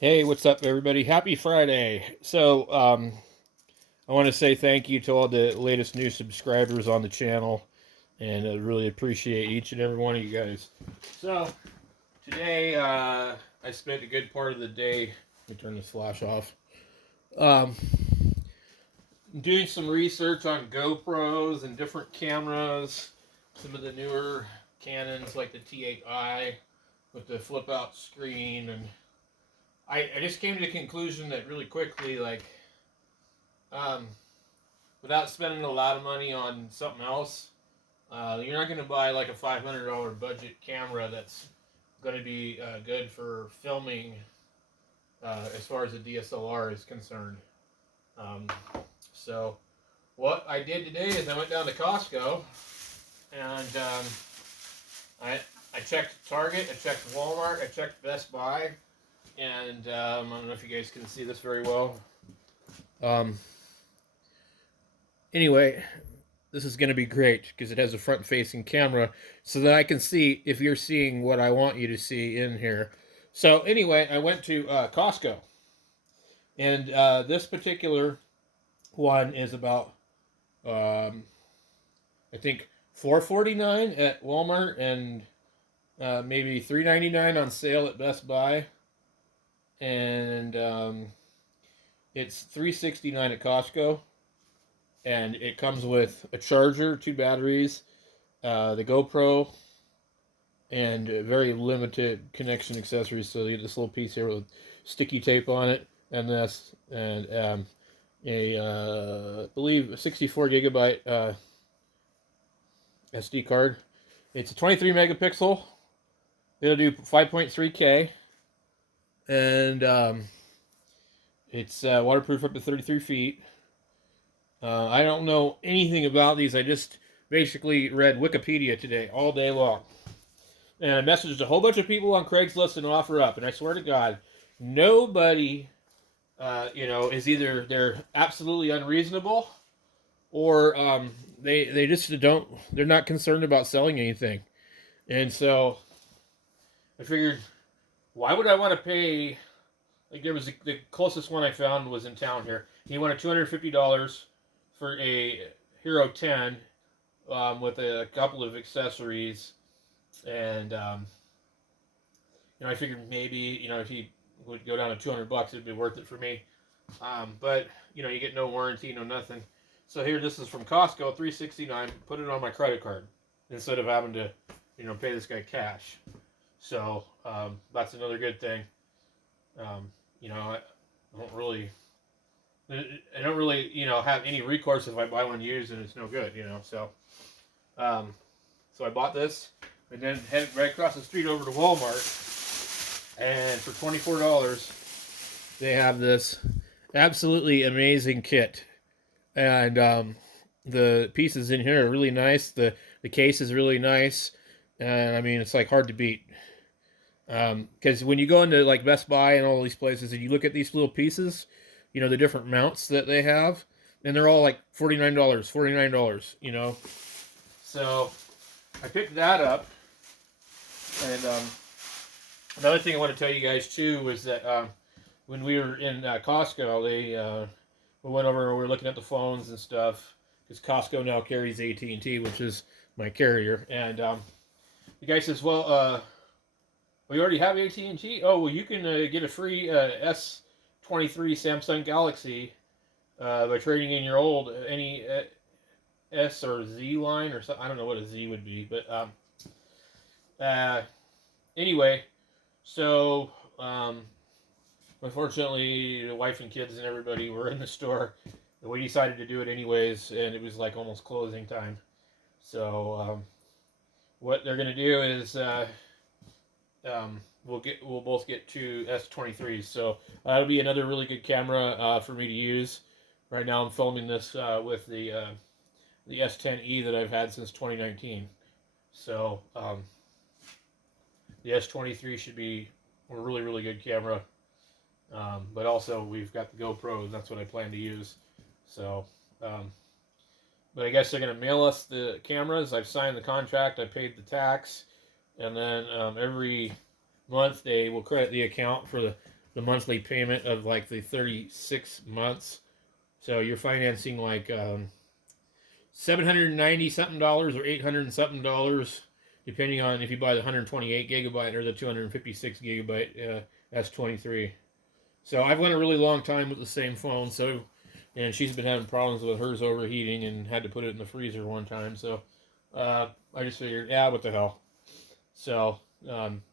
Hey, what's up, everybody? Happy Friday. I want to say thank you to all the latest new subscribers on the channel, and I really appreciate each and every one of you guys. So, today, I spent a good part of the day, let me turn this flash off, um, doing some research on GoPros and different cameras, some of the newer Canons like the T8i with the flip out screen, and I just came to the conclusion that really quickly, um, without spending a lot of money on something else, you're not going to buy like a $500 budget camera that's going to be good for filming as far as the DSLR is concerned. Um, so, what I did today is I went down to Costco and I checked Target, I checked Walmart, I checked Best Buy, and I don't know if you guys can see this very well. Um, anyway, this is going to be great because it has a front-facing camera so that I can see if you're seeing what I want you to see in here. So anyway, I went to Costco, and this particular one is about, I think, $4.49 at Walmart and maybe $3.99 on sale at Best Buy, and it's $3.69 at Costco. And it comes with a charger, two batteries, the GoPro, and very limited connection accessories. So you get this little piece here with sticky tape on it, and this, and I believe a 64 gigabyte SD card. It's a 23 megapixel. It'll do 5.3K, and it's waterproof up to 33 feet. I don't know anything about these. I just basically read Wikipedia today all day long. And I messaged a whole bunch of people on Craigslist and OfferUp. And I swear to God, nobody, is either they're absolutely unreasonable or they just don't, they're not concerned about selling anything. And so I figured, why would I want to pay? Like, there was the closest one I found was in town here. He wanted $250 for a Hero 10 with a couple of accessories, and I figured maybe if he would go down to $200, it'd be worth it for me. But you get no warranty, no nothing. So here, this is from Costco, $369. Put it on my credit card instead of having to pay this guy cash. So that's another good thing. I don't really have any recourse if I buy one used and it's no good, So, so I bought this and then headed right across the street over to Walmart, and for $24, they have this absolutely amazing kit, and the pieces in here are really nice. The case is really nice, and I mean it's like hard to beat. Because when you go into like Best Buy and all these places and you look at these little pieces, the different mounts that they have, and they're all like $49. So I picked that up, and another thing I want to tell you guys too was that when we were in Costco, we went over and we were looking at the phones and stuff because Costco now carries AT&T, which is my carrier, and the guy says, well. We already have AT&T. Oh, well, you can get a free S23 Samsung Galaxy by trading in your old any S or Z line or something. I don't know what a Z would be, but anyway, so unfortunately, the wife and kids and everybody were in the store, and we decided to do it anyways, and it was like almost closing time. So what they're gonna do is. We'll both get two S23s, so that'll be another really good camera for me to use. Right now, I'm filming this with the S10e that I've had since 2019. So the S23 should be a really really good camera, but also we've got the GoPro, and that's what I plan to use. So, but I guess they're gonna mail us the cameras. I've signed the contract. I paid the tax. And then every month they will credit the account for the monthly payment of like the 36 months. So you're financing like $790 something or $800 something, depending on if you buy the 128 gigabyte or the 256 gigabyte. That's 23. So I've went a really long time with the same phone. So, and she's been having problems with hers overheating and had to put it in the freezer one time. So I just figured, yeah, what the hell. So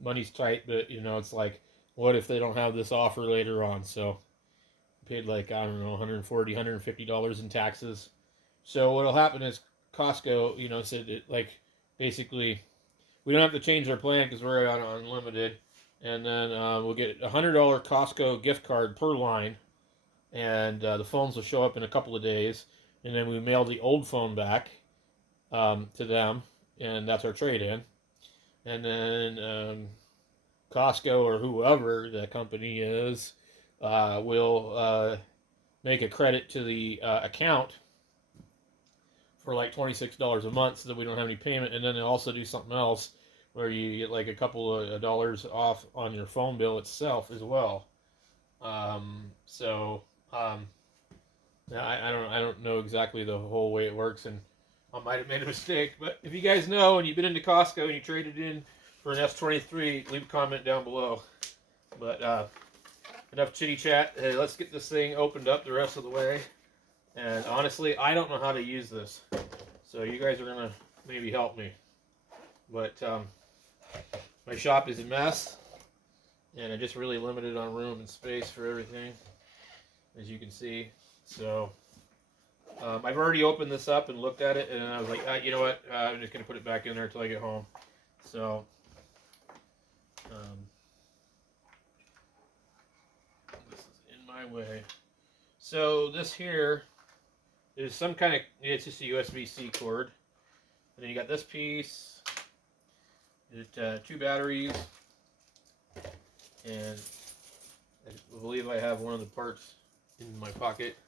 money's tight, but you know, it's like, what if they don't have this offer later on? So I paid like, I don't know, $140, $150 in taxes. So what'll happen is Costco, you know, said it, like, basically we don't have to change our plan because we're on unlimited, and then we'll get a $100 Costco gift card per line, and the phones will show up in a couple of days, and then we mail the old phone back to them, and that's our trade-in, and then Costco or whoever the company is will make a credit to the account for like $26 a month so that we don't have any payment, and then they also do something else where you get like a couple of dollars off on your phone bill itself as well. So I don't know exactly the whole way it works, and I might have made a mistake. But if you guys know and you've been into Costco and you traded in for an S23, leave a comment down below. But enough chitty chat. Hey, let's get this thing opened up the rest of the way. And honestly, I don't know how to use this, so you guys are gonna maybe help me. But my shop is a mess, and I'm just really limited on room and space for everything, as you can see. So I've already opened this up and looked at it, and I was like, you know what? I'm just gonna put it back in there until I get home. So this is in my way. So this here is some kind of, it's just a USB-C cord. And then you got this piece, two batteries, and I believe I have one of the parts in my pocket.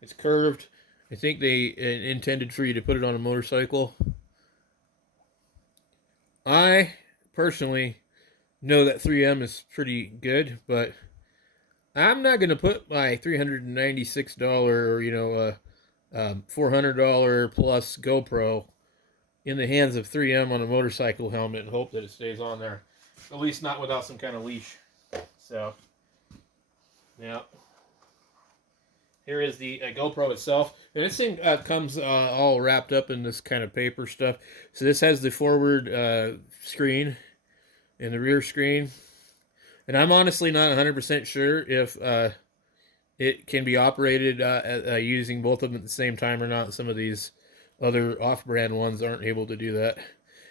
It's curved. I think they intended for you to put it on a motorcycle. I personally know that 3M is pretty good, but I'm not going to put my $396 or, you know, $400 plus GoPro in the hands of 3M on a motorcycle helmet and hope that it stays on there. At least not without some kind of leash. So, yeah. Here is the GoPro itself. And this thing comes all wrapped up in this kind of paper stuff. So this has the forward screen and the rear screen. And I'm honestly not 100% sure if it can be operated using both of them at the same time or not. Some of these other off-brand ones aren't able to do that.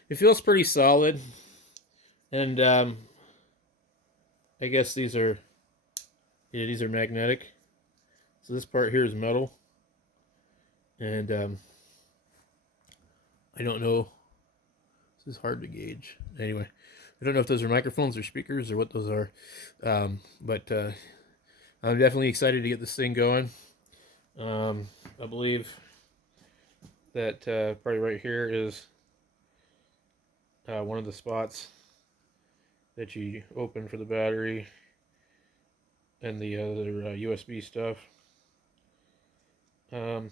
It feels pretty solid. And I guess these are magnetic. So this part here is metal. And I don't know. This is hard to gauge. Anyway, I don't know if those are microphones or speakers or what those are. But I'm definitely excited to get this thing going. I believe that probably right here is one of the spots that you open for the battery and the other USB stuff. I'm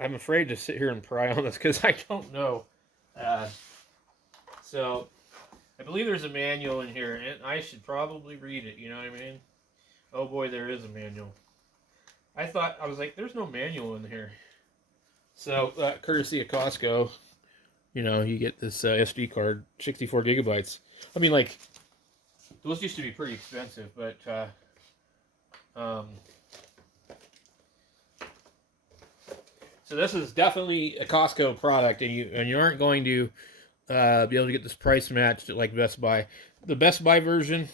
afraid to sit here and pry on this because I don't know. So I believe there's a manual in here, and I should probably read it, you know what I mean? Oh boy, there is a manual. I was like, there's no manual in here. So, courtesy of Costco, you know, you get this SD card, 64 gigabytes. I mean, like, those used to be pretty expensive, but, so this is definitely a Costco product, and you aren't going to be able to get this price matched at like Best Buy. The Best Buy version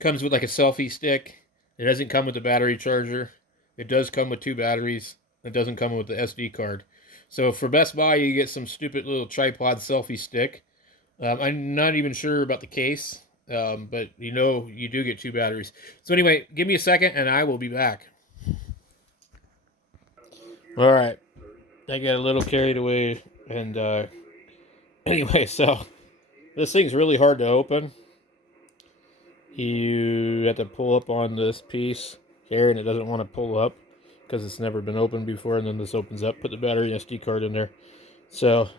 comes with like a selfie stick. It doesn't come with a battery charger. It does come with two batteries. It doesn't come with the SD card. So for Best Buy, you get some stupid little tripod selfie stick. I'm not even sure about the case, but you know you do get two batteries. So anyway, give me a second and I will be back. All right. I got a little carried away and Anyway, so this thing's really hard to open. You have to pull up on this piece here, and it doesn't want to pull up because it's never been opened before, and then this opens up. Put the battery and SD card in there. So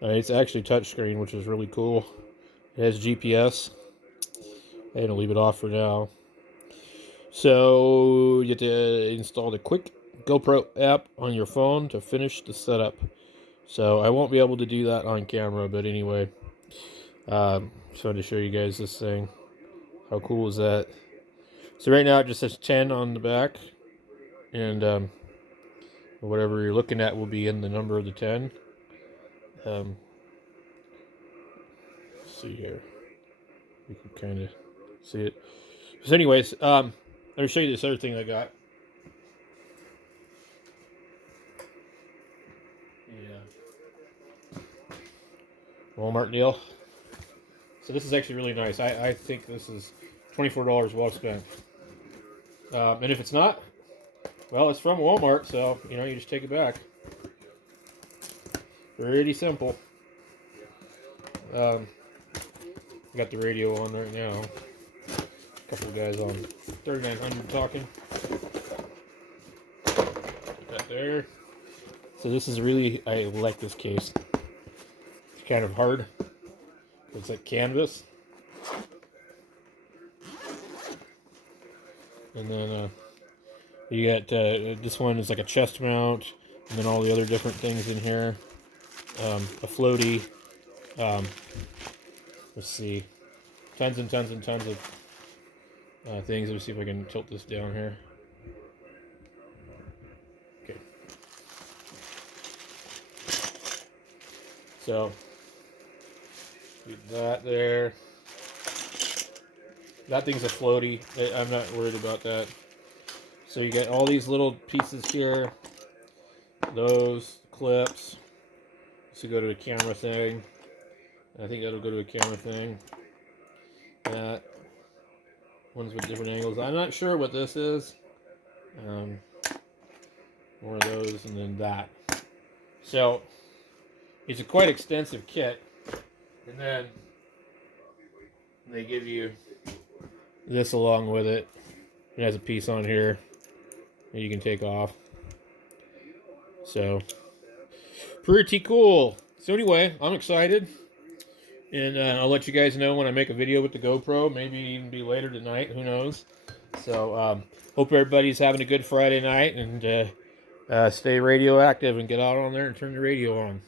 it's actually touchscreen, which is really cool. It has GPS. I'm going to leave it off for now. So you have to install the quick GoPro app on your phone to finish the setup. So I won't be able to do that on camera, but anyway, just wanted to show you guys this thing. How cool is that? So right now it just says 10 on the back, and whatever you're looking at will be in the number of the 10. Let's see here. You can kind of see it. So anyways, let me show you this other thing I got. Yeah. Walmart deal. So this is actually really nice. I think this is $24 well spent. And if it's not, well, it's from Walmart, so, you know, you just take it back. Pretty simple. Got the radio on right now. A couple of guys on 3900 talking. Put that there. So this is really, I like this case. It's kind of hard. Looks like canvas. And then you got this one is like a chest mount, and then all the other different things in here. A floaty. Let's see, tons and tons and tons of things. Let me see if I can tilt this down here. Okay. So keep that there. That thing's a floaty. I'm not worried about that. So you got all these little pieces here. Those clips. So go to a camera thing. I think that'll go to a camera thing. That one's with different angles. I'm not sure what this is. More of those, and then that. So it's a quite extensive kit. And then they give you this along with it. It has a piece on here that you can take off. So pretty cool. So anyway, I'm excited. And I'll let you guys know when I make a video with the GoPro. Maybe even be later tonight. Who knows? So hope everybody's having a good Friday night. And stay radioactive and get out on there and turn the radio on.